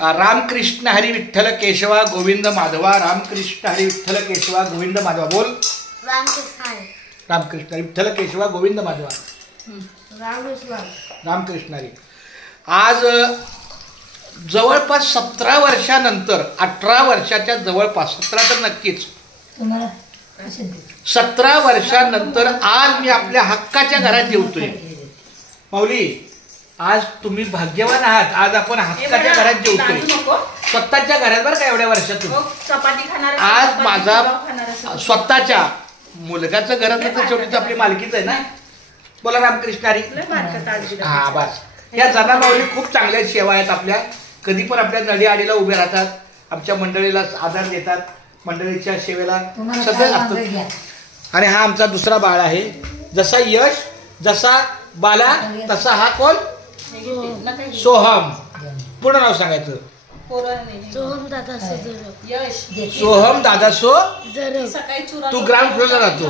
रामकृष्ण हरी विठ्ठल केशवा गोविंद माधवा. रामकृष्ण हरी विठ्ठल केशवा गोविंद माधवा. बोल. रामकृष्ण हरी विठ्ठल केशवा गोविंद माधवा. रामकृष्ण हरी. आज जवळपास 17 वर्षानंतर 18 वर्षाच्या जवळपास 17 तर नक्कीच 17 वर्षानंतर आज मी आपल्या हक्काच्या घरात जेवतोय. माऊली, आज तुम्ही भाग्यवान आहात. आज आपण हक्काच्या घरात जेवतोय, स्वतःच्या घरात. बरं का, एवढ्या वर्षातून आज माझा स्वतःच्या मुलगाचं घरात तर शेवटी आपली मालकीच आहे ना. बोला रामकृष्ण हरी. हा बस. या जना माऊली खूप चांगल्या सेवा आहेत आपल्या. कधी पण आपल्या नडी आडीला उभे राहतात, आमच्या मंडळीला आधार देतात, मंडळीच्या सेवेला सगळं असतं. आणि हा आमचा दुसरा बाळ आहे. जसा यश, जसा बाला, तसा हा कोण? सोहम. पूर्ण नाव सांगायचं. सोहम दादा सो. तू ग्राउंड फ्लोअरला राहतो.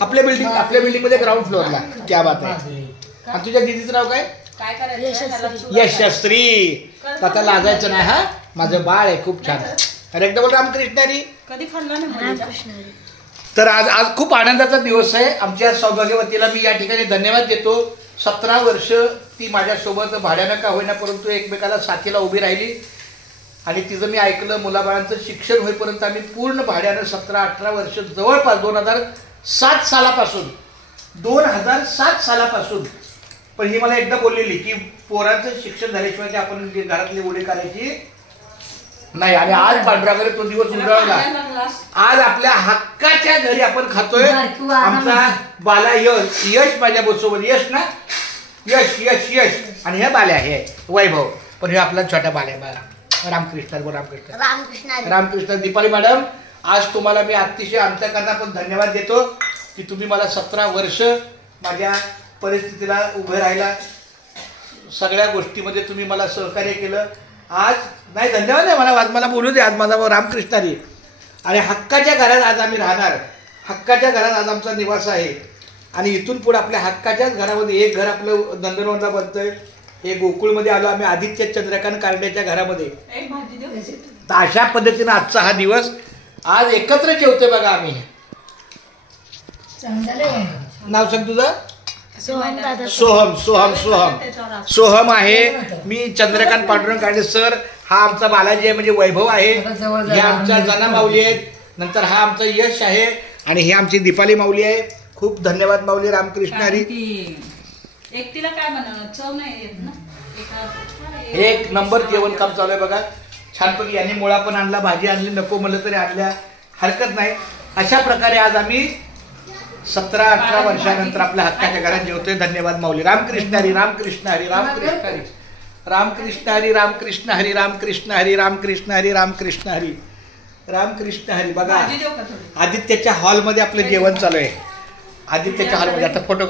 आपल्या बिल्डिंग मध्ये ग्राउंड फ्लोअरला. क्या बात आहे. आणि तुझ्या दीदीचं नाव काय? यशश्री. आता लाजायचं नाही. हा माझं बाळ आहे, खूप छान. अरे एकदा बोल रामकृष्ण हरी. कधी खाल्लं नाही. तर आज खूप आनंदाचा दिवस आहे. आमच्या सौभाग्यवतीला मी या ठिकाणी धन्यवाद देतो. 17 वर्ष ती माझ्यासोबत भाड्यानं का होईना, परंतु एकमेकाला साथीला उभी राहिली. आणि तिचं मी ऐकलं. मुलाबाळांचं शिक्षण होईपर्यंत आम्ही पूर्ण भाड्यानं 17-18 वर्ष, जवळपास 2007 सालापासून. पण ही मला एकदा बोललेली की पोरांचं शिक्षण झाल्याशिवाय आपण घरातली उडी करायची नाही. आणि आज पांढराकडे तो दिवस उजाळला. आज आपल्या हक्काच्या घरी आपण खातोय. आमचा बाला यश माझ्या सोबत. यश ना, यश यश यश. आणि हे बाल्या हे वैभव. पण हे आपला छोटा बाल्या. रामकृष्ण रामकृष्ण रामकृष्ण. दीपाली मॅडम, आज तुम्हाला मी अतिशय अंतःकरणाने पण धन्यवाद देतो की तुम्ही मला 17 वर्ष माझ्या परिस्थितीला उभं राहिला. सगळ्या गोष्टीमध्ये तुम्ही मला सहकार्य केलं. आज नाही धन्यवाद नाही, मला बोलू दे. आज माझा रामकृष्ण हरी. आणि हक्काच्या घरात आज आम्ही राहणार. हक्काच्या घरात आज आमचा निवास आहे. आणि इथून पुढे आपल्या हक्काच्याच घरामध्ये एक घर आपलं नंदनवनला बनतंय. हे गोकुळमध्ये आलो आम्ही, आदित्य चंद्रकांत कारंडेच्या घरामध्ये. तर अशा पद्धतीनं आजचा हा दिवस आज एकत्र जेवतोय बघा आम्ही. नाव सांग तुझं? सोहम. सोहम आहे. मी चंद्रकांत पांडुरंग कारंडे सर. हा आमचा बालाजी आहे, म्हणजे वैभव आहे. हे आमच्या जना माऊली आहेत. नंतर हा आमचा यश आहे. आणि हे आमची दीपाली माऊली आहे. खूप धन्यवाद माऊली. रामकृष्ण हरी. एकटीला काय बनवलं? चव नाही येत ना. एक नंबर जेवण काम चालू आहे बघा. छानपैकी. यांनी मुळा पण आणला, भाजी आणली, नको म्हणलं तरी आणल्या, हरकत नाही. अशा प्रकारे आज आम्ही 17-18 वर्षानंतर आपल्या हक्काच्या घरात जेवतोय. धन्यवाद माऊली. रामकृष्ण हरी. रामकृष्ण हरी. रामकृष्ण हरी. रामकृष्ण हरी. रामकृष्ण हरी. रामकृष्ण हरी. रामकृष्ण हरी. रामकृष्ण हरी. रामकृष्ण हरी. बघा, आदित्यच्या हॉलमध्ये आपलं जेवण चालू आहे. आदित्यच्या हॉलमध्ये आता फोटो